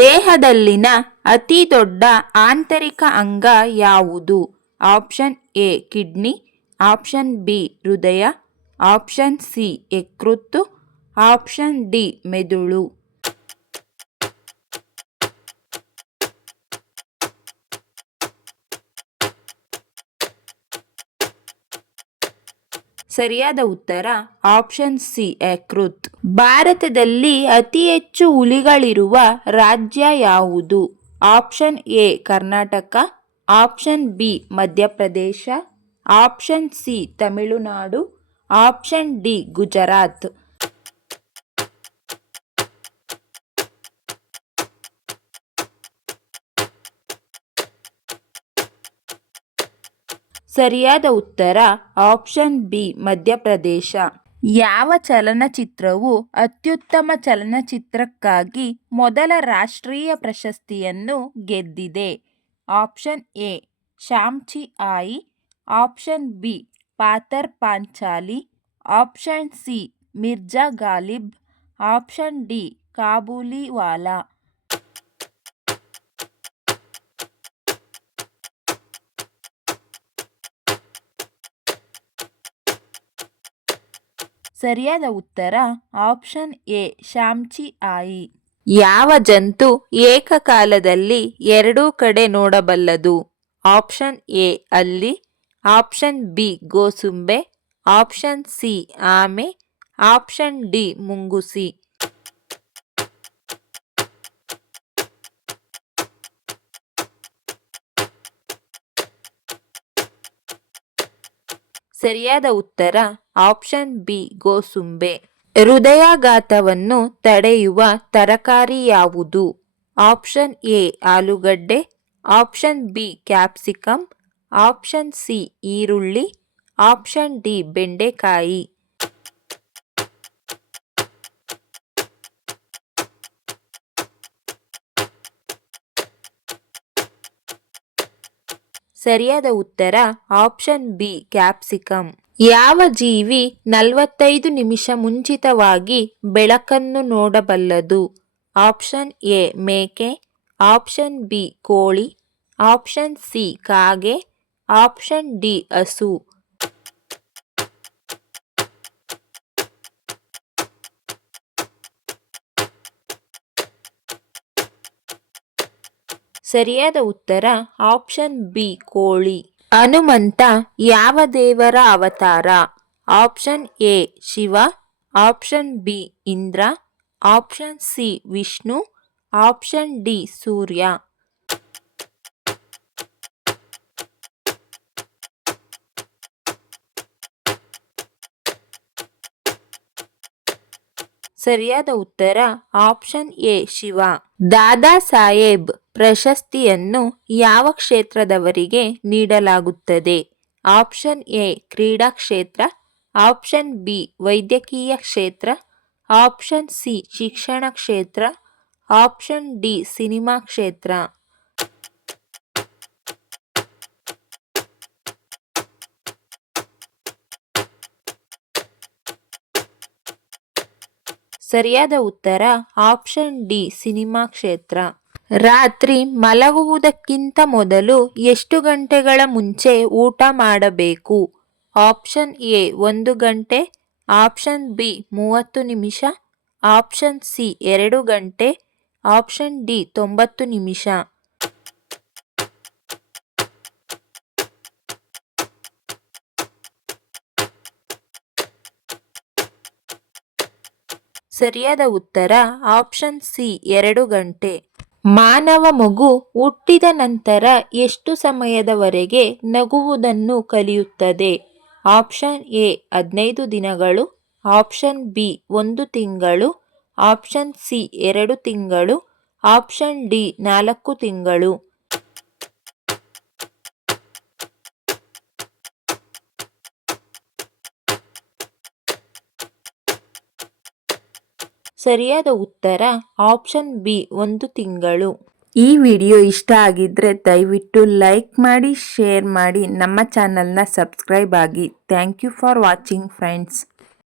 ದೇಹದಲ್ಲಿನ ಅತಿ ದೊಡ್ಡ ಆಂತರಿಕ ಅಂಗ ಯಾವುದು? Option A kidney, option B ಹೃದಯ, ಆಪ್ಷನ್ ಸಿ ಯಕೃತ್ತು, ಆಪ್ಷನ್ ಡಿ ಮೆದುಳು. ಸರಿಯಾದ ಉತ್ತರ ಆಪ್ಷನ್ ಸಿ ಯಕೃತ್. ಭಾರತದಲ್ಲಿ ಅತಿ ಹೆಚ್ಚು ಹುಲಿಗಳಿರುವ ರಾಜ್ಯ ಯಾವುದು? Option A Karnataka, option B Madhya Pradesh, option C Tamil Nadu, option D Gujarat. ಸರಿಯಾದ ಉತ್ತರ ಆಪ್ಷನ್ ಬಿ ಮಧ್ಯಪ್ರದೇಶ. ಯಾವ ಚಲನಚಿತ್ರವು ಅತ್ಯುತ್ತಮ ಚಲನಚಿತ್ರಕ್ಕಾಗಿ ಮೊದಲ ರಾಷ್ಟ್ರೀಯ ಪ್ರಶಸ್ತಿಯನ್ನು ಗೆದ್ದಿದೆ? Option A Shyamchi Aai, option B Pather Panchali, option C Mirza Ghalib, option D Kabuliwala. ಸರಿಯಾದ ಉತ್ತರ ಆಪ್ಷನ್ ಎ ಶಾಮ್ಚಿ ಆಯಿ. ಯಾವ ಜಂತು ಏಕಕಾಲದಲ್ಲಿ ಎರಡೂ ಕಡೆ ನೋಡಬಲ್ಲದು? ಆಪ್ಷನ್ ಎ ಹಲ್ಲಿ, ಆಪ್ಷನ್ ಬಿ ಗೋಸುಂಬೆ, ಆಪ್ಷನ್ ಸಿ ಆಮೆ, ಆಪ್ಷನ್ ಡಿ ಮುಂಗುಸಿ. ಸರಿಯಾದ ಉತ್ತರ ಆಪ್ಷನ್ ಬಿ ಗೋಸುಂಬೆ. ಹೃದಯಾಘಾತವನ್ನು ತಡೆಯುವ ತರಕಾರಿ ಯಾವುದು? ಆಪ್ಷನ್ ಎ ಆಲೂಗಡ್ಡೆ, option B capsicum, option C ಈರುಳ್ಳಿ, ಆಪ್ಷನ್ ಡಿ ಬೆಂಡೆಕಾಯಿ. ಸರಿಯಾದ ಉತ್ತರ ಆಪ್ಷನ್ ಬಿ ಕ್ಯಾಪ್ಸಿಕಮ್. ಯಾವ ಜೀವಿ 45 ನಿಮಿಷ ಮುಂಚಿತವಾಗಿ ಬೆಳಕನ್ನು ನೋಡಬಲ್ಲದು? ಆಪ್ಷನ್ ಎ ಮೇಕೆ, ಆಪ್ಷನ್ ಬಿ ಕೋಳಿ, ಆಪ್ಷನ್ ಸಿ ಕಾಗೆ, ಆಪ್ಷನ್ ಡಿ ಹಸು. ಸರಿಯಾದ ಉತ್ತರ ಆಪ್ಷನ್ ಬಿ ಕೋಳಿ. ಹನುಮಂತ ಯಾವ ದೇವರ ಅವತಾರ? Option A Shiva, option B Indra, option C Vishnu, option D Surya. ಸರಿಯಾದ ಉತ್ತರ ಆಪ್ಷನ್ ಎ ಶಿವ. ದಾದಾ ಸಾಹೇಬ್ ಪ್ರಶಸ್ತಿಯನ್ನು ಯಾವ ಕ್ಷೇತ್ರದವರಿಗೆ ನೀಡಲಾಗುತ್ತದೆ? ಆಪ್ಷನ್ ಎ ಕ್ರೀಡಾ ಕ್ಷೇತ್ರ, ಆಪ್ಷನ್ ಬಿ ವೈದ್ಯಕೀಯ ಕ್ಷೇತ್ರ, ಆಪ್ಷನ್ ಸಿ ಶಿಕ್ಷಣ ಕ್ಷೇತ್ರ, ಆಪ್ಷನ್ ಡಿ ಸಿನಿಮಾ ಕ್ಷೇತ್ರ. ಸರಿಯಾದ ಉತ್ತರ ಆಪ್ಷನ್ ಡಿ ಸಿನಿಮಾ ಕ್ಷೇತ್ರ. ರಾತ್ರಿ ಮಲಗುವುದಕ್ಕಿಂತ ಮೊದಲು ಎಷ್ಟು ಗಂಟೆಗಳ ಮುಂಚೆ ಊಟ ಮಾಡಬೇಕು? ಆಪ್ಷನ್ ಎ 1 ಗಂಟೆ, ಆಪ್ಷನ್ ಬಿ 30 ನಿಮಿಷ, ಆಪ್ಷನ್ ಸಿ 2 ಗಂಟೆ, ಆಪ್ಷನ್ ಡಿ 90 ನಿಮಿಷ. ಸರಿಯಾದ ಉತ್ತರ ಆಪ್ಷನ್ ಸಿ 2 ಗಂಟೆ. ಮಾನವ ಮಗು ಹುಟ್ಟಿದ ನಂತರ ಎಷ್ಟು ಸಮಯದವರೆಗೆ ನಗುವುದನ್ನು ಕಲಿಯುತ್ತದೆ? ಆಪ್ಷನ್ ಎ 15 ದಿನಗಳು, ಆಪ್ಷನ್ ಬಿ 1 ತಿಂಗಳು, ಆಪ್ಷನ್ ಸಿ 2 ತಿಂಗಳು, ಆಪ್ಷನ್ ಡಿ 4 ತಿಂಗಳು. ಸರಿಯಾದ ಉತ್ತರ ಆಪ್ಷನ್ ಬಿ 1 ತಿಂಗಳು. ಈ ವಿಡಿಯೋ ಇಷ್ಟ ಆಗಿದ್ರೆ ದಯವಿಟ್ಟು ಲೈಕ್ ಮಾಡಿ, ಶೇರ್ ಮಾಡಿ, ನಮ್ಮ ಚಾನಲ್ನ ಸಬ್ಸ್ಕ್ರೈಬ್ ಆಗಿ. Thank you for watching friends.